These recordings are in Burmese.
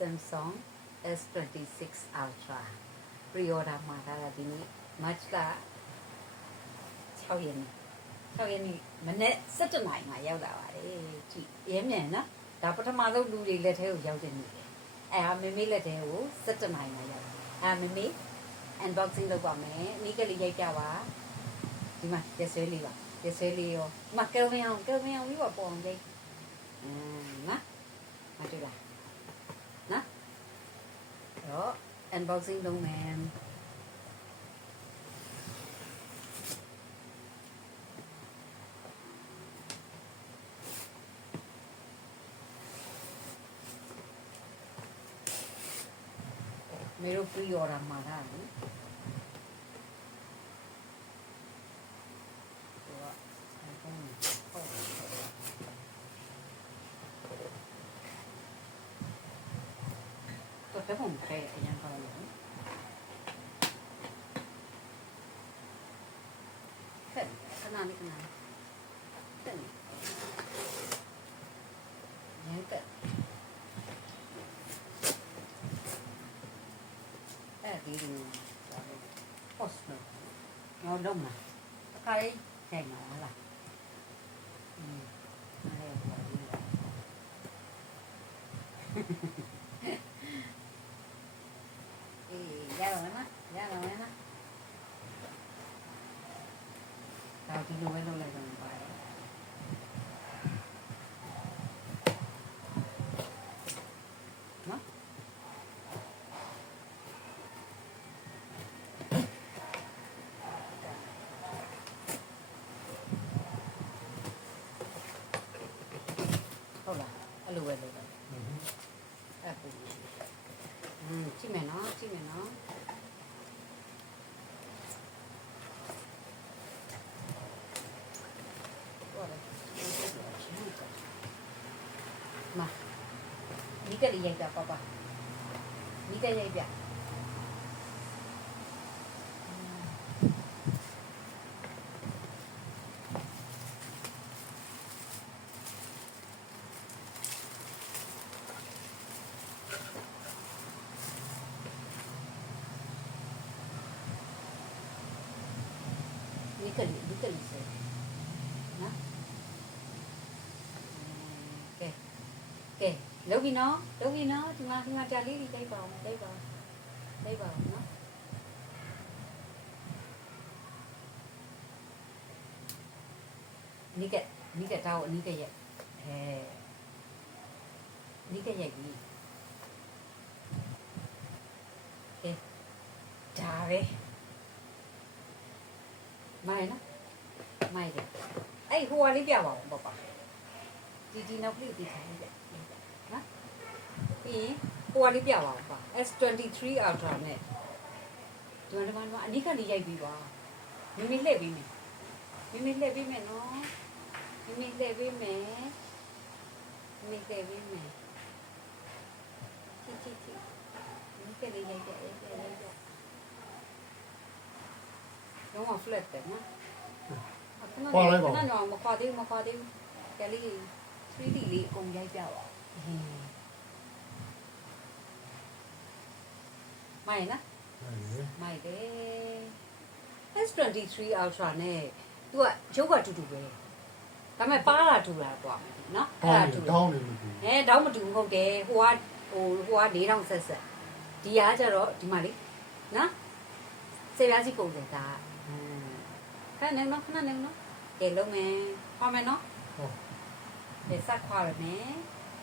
Samsung S26 Ultra pre-order မှာဒါကဒီနေ့ March လ6ရက်နေ့မနေ့17နာရီမှာရောက်လာပါတယ်ကြည့်ရဲမြန်နော်ဒါပထမဆုံးလူတွေလက်ထဲကိုရောက်တဲ့နေ့အဲဟာမမေလက်ထဲကို17နာရီမှာရောက်အဲမမေ unboxing လုပ်ပါမယ်နီးကလေးရိုက်ပြပါဒီမှာရက်ဆွဲလေးပါရက်ဆွဲလေးရောဒီမှာကယ်ဗင်အောင်ပြီးပါပေါ်အောင်ရိုက်နော်မတွေ့လားနော်တော့ unboxing လုပ်မယ်မေတို့ pre-order မှာလားနော်တော့ဘယ်ပုံခဲအရင်ကောင်းလို့ခက်ခဏလေးတက်နေရဲတက်အဲ့ဒီpost နော်လုံးလားအခါလေးချိန်မှာလားအဲ့ဒါပေါ်ပြီးရပါမယ်နော်ဒါဒီလိုပဲလုပ်လိုက်တော့ပါတယ်နော်ဟုတ်လားအဲ့လိုပဲလုပ်တော့အဲ့ပူကြည့်မယ်နော်มานี่ก็เลยใหญ่กว่าป่ะนี่ก็ใหญ่กว่านี่ก็เลยเสร็จนะကဲလုပ်ပြီနော်ဒီမှာကြာလေးကြီးတိုက်ပါအောင်နော်နီးကတောက်နီးကရက်နီးကရက်ကြီးကဲဒါပဲမိုင်းတယ်အဲ့ဟိုကလေးပြပါဦးပါဒီနောက်လေးဒီထိုင်ပြနော်ပြီးရင်ဟိုကလေးပြပါဦးပါ S23 Ultra နဲ့ဒီမှာအနိကလေးရိုက်ပြီးပါမိမိလှည့်ပြီးမယ်နော်မိမိလှည့်ပြီးမယ်ချီလုံးဝ flat တယ်နော်မိကလေးရိုက်လုံးဝ flat တယ်နော်ခေါ်လိုက်ပါနော်မခေါ်သေးဘူးကလေး 3D လေးအကုန်ရိုက်ပြပါမိုင်းနော်မိုင်းတယ် S23 Ultra နဲ့သူကရုပ်ကတူပဲဒါပေမဲ့ပါလာတူလာပေါ့နော်အဲ့ဒါတူတောင်းမတူဟုတ်တယ်ဟိုက4000ဆက်ဒီကကြတော့ဒီမှာလေနော်စေပြားစီကုန်တယ်ဒါခဏနေနော်ကဲလုံးမယ်ခေါ်မယ်နော်เดี๋ยวสักควาแบบนี้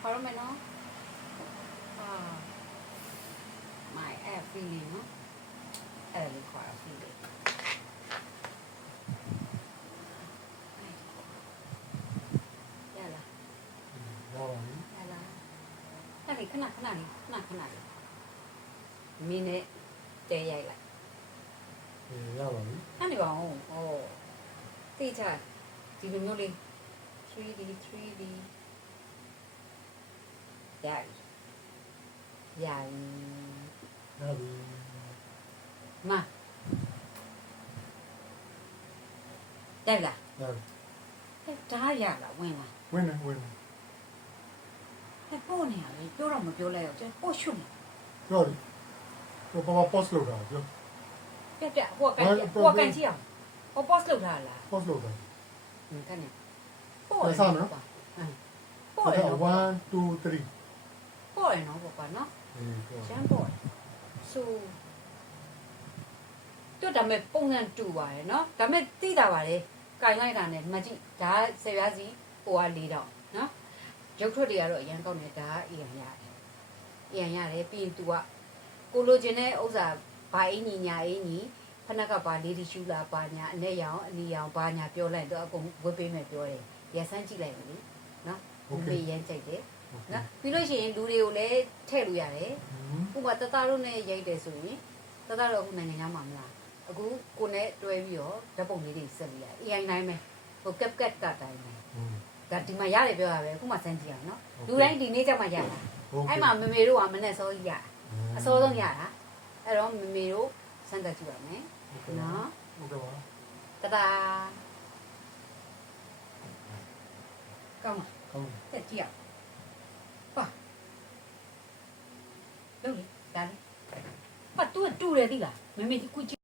พอรู้ไหมเนาะไม่แอบฟีลิ่งเนาะหรือควาฟีลิ่งได้ละขนาดนี้มีเนี่ยเจใหญ่เลยရပါပြီအဲ့ဒီပါဦးတိကျဒီလိုမျိုးလေး3D ရပြီမတက်လားဒါရလားဝင်လားဝင်နေ ပို့နေရလေပြောတော့မပြောလိုက်တော့ကျပို့ရှုပ်နေ ပြောတယ်ဟိုဘာ post လုပ်တာပြော ပြဟိုကန်ကြည့်အောင်ဟို post လုပ်ထားလား post လုပ်တာ ခဏပို့ ဆက်စမ်းနော် ပို့ရနော် 1 2 3 ပို့ရနော်ပေါ့ကွာနော် အေးပြော ကျန်းပို့ဆိုတို့ဒါမဲ့ပုံစံတူပါရဲ့နော်ဒါမဲ့သိတာပါလေကင်လိုက်တာနဲ့မကြည့်ဒါဆယ်ပြားစီဟိုက၄တောင်နော်ရုပ်ထွက်တွေကတော့အရန်ကောင်းတယ်ဒါအရင်ရတယ်အရင်ရတယ်ပြီးရင် तू ကကိုလိုချင်တဲ့ဥစ္စာဘာအင်းညီညာအင်းညီဖနက်ကဘာလေးတီရှူလာပါညာအနဲ့ရောင်အနီရောင်ဘာညာပြောလိုက်တော့အကုန်ဝတ်ပေးမယ်ပြောတယ်ရဆန်းကြည့်လိုက်ပြီနော်ဘုံလေးရမ်းကြိုက်တယ်နော်ပြီးလို့ရှိရင်လူတွေကိုလည်းထည့်လို့ရတယ်ဥပမာတတတို့နဲ့ရိုက်တယ်ဆိုရင်တတတို့အခုနိုင်ငံသားမှာမလားအခုကိုနဲ့တွဲပြီးတော့ဓာတ်ပုံလေးတွေဆက်လို့ရတယ် AI နိုင်မယ်ဟိုကပ်ကတ်တာတိုင်းမယ်ဒါဒီမှာရတယ်ပြောရပဲအခုမှစမ်းကြည့်အောင်နော်လူတိုင်းဒီနေ့ကျမှရတာအဲ့မှာမမေတို့ကမနဲ့စောကြီးရအစောဆုံးရတာအဲ့တော့မမေတို့စမ်းသပ်ကြည့်ပါမယ်နော် ဟုတ်ကဲ့ပါ တဒါကောင်းလား ကောင်း တက်ကြည့်အောင်ပါလုံးလေဒါလေးပါတူတူတယ်သိလားမမေဒီခု